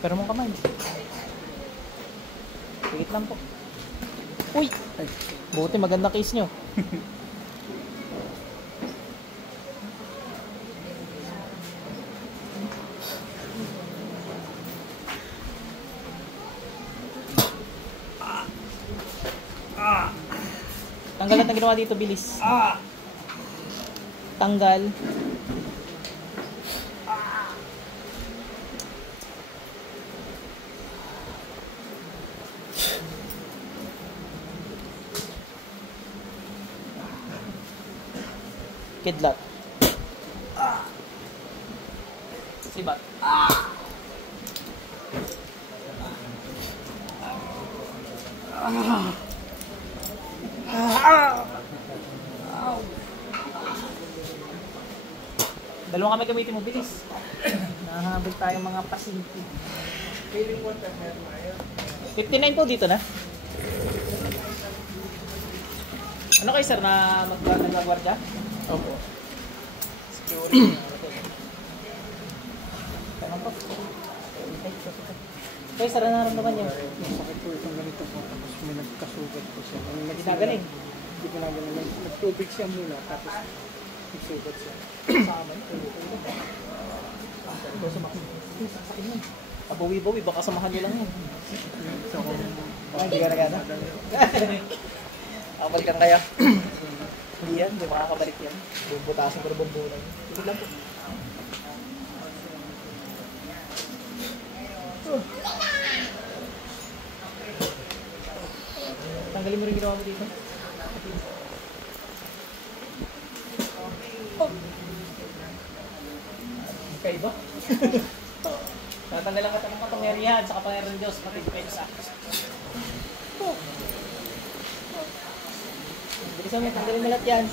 Pero mong kamay. Wait lang po. Uy! Ay, buti maganda case nyo. Tanggal at ang ginawa dito, bilis. Tanggal. Kidlat. Sibat. Dalawang kami gamitin mo, bilis. Nahahabol tayong mga pasinti. 59 po dito na. Ano kayo sir na nag-guardia? Opo. Security. Kayo sir, ano naramdaman niyo? Masakit po itong ganito po, tapos may nagkasugat po siya. Ginagaling? Hindi ko nagaling. Nagtubig siya muna, tapos nagsugat siya. Sa amin? Ito sa makin. Saksakin mo. Pabawi-bawi, baka samahan nyo lang yun. So, kung Hindi ka nagana? Nakabalikan kaya? Hindi yan, hindi makakabalik yan. Bubutasin ko na bumbunan. Ito lang po. Tanggalin mo rin ginawa mo dito. Kaiba? Natanggalan ka ng kapangyarihan sa kapangyarihan ng Diyos, matidepensa. Bilisan mo, tanggalin mo lahat yan.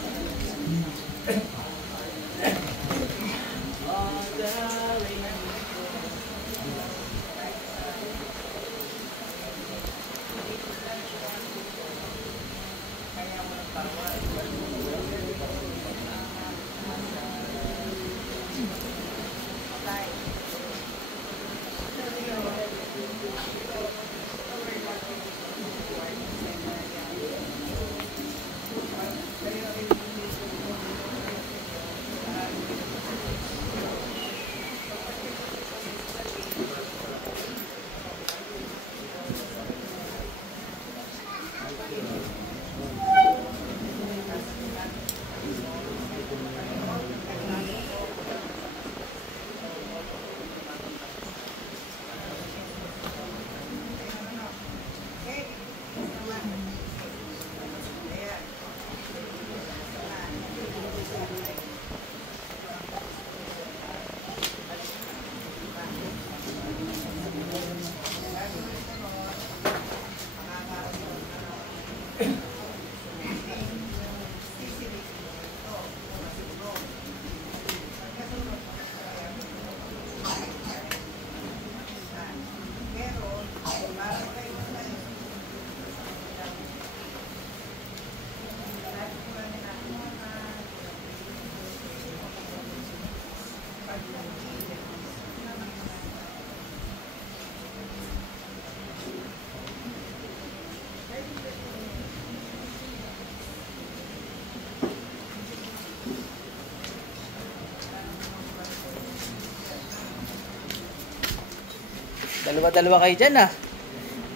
Dalawa-dalawa kayo dyan ah.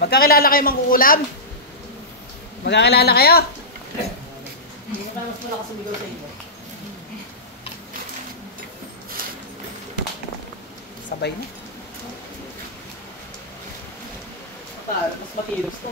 Magkakilala kayo mangkukulam? Magkakilala kayo? Hindi na mas malakas sumigaw sa inyo. Sabay na. Mas makilos to.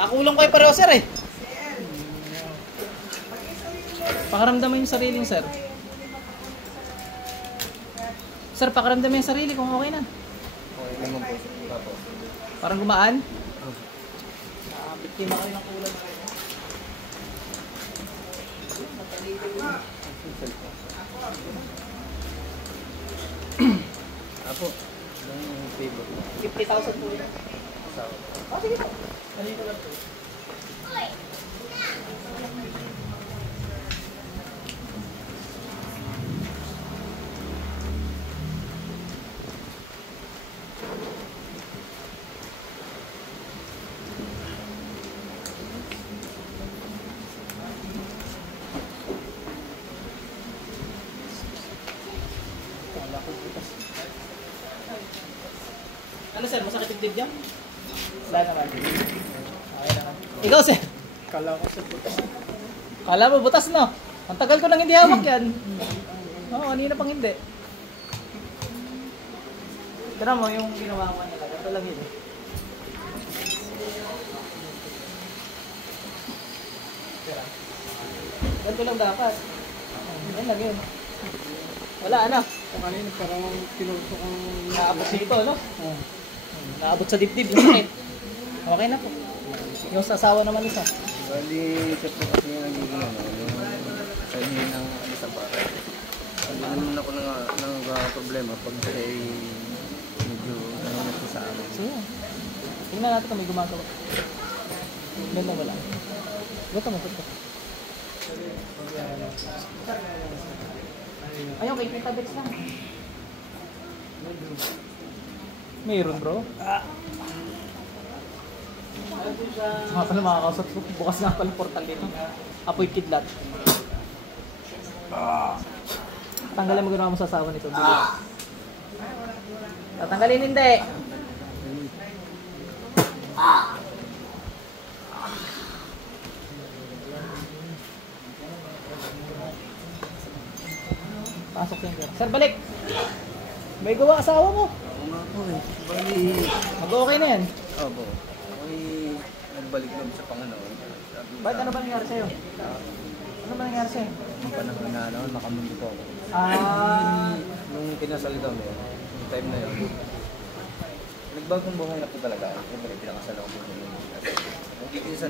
Nakakulong kayo pareho sir eh. Pakaramdaman yung sariling sir. Sir, pakaramdaman yung sarili kung okay na. okay naman po. Parang gumaan? Biktima kayo ng ulam na rin. Apo, yung favor mo. 50,000 po yun. Asawa. Sige po. Kanina ko lang po. Ano sir, masakit yung dibdib? Wala naman. Okay naman. Ikaw sir? Kala ko sa butas. Kala mo butas no? Ang tagal ko nang hindi hawak yan. Oo, kanina pang hindi. Tira mo yung ginawa ko nila. Ito lang yun. Tira. Ganito lang dapat. Yan lang yun. Wala ano? Kung kanina parang pinuto kong... Naabot dito no? Oh. Naabot sa dibdib yung sakit. Okay na po. Yung sa asawa naman isa. Bali, siya po kasi yung nagiging yung sa inyo ng isa pa. Hindi naman ako nang problema pag siya ay medyo na sa amin. So, tingnan natin kung may gumagawa. Ganda wala. Gusto mo, gusto. Ayun, kay Tita Bex lang. Mayroon bro. Mga pala makakausap ko. Bukas nga pala portal dito. Apoy kidlat. Tanggalin mo ginawa mo sa asawa nito. Tatanggalin hindi. Pasok yan. Sir, balik! May gawa asawa mo. Oo nga po eh. Bali... Mag-okay na yan. Opo. Ako'y nagbalik lang sa Panginoon. Bakit ano ba nangyari sa'yo? Ano ba nangyari sa'yo? Nung panahon na nakamundo po ako. Nung kinasal kami, yung time na yun, nagbagong buhay na po talaga. Siyempre, pinakasal ako po. Nagkikinsan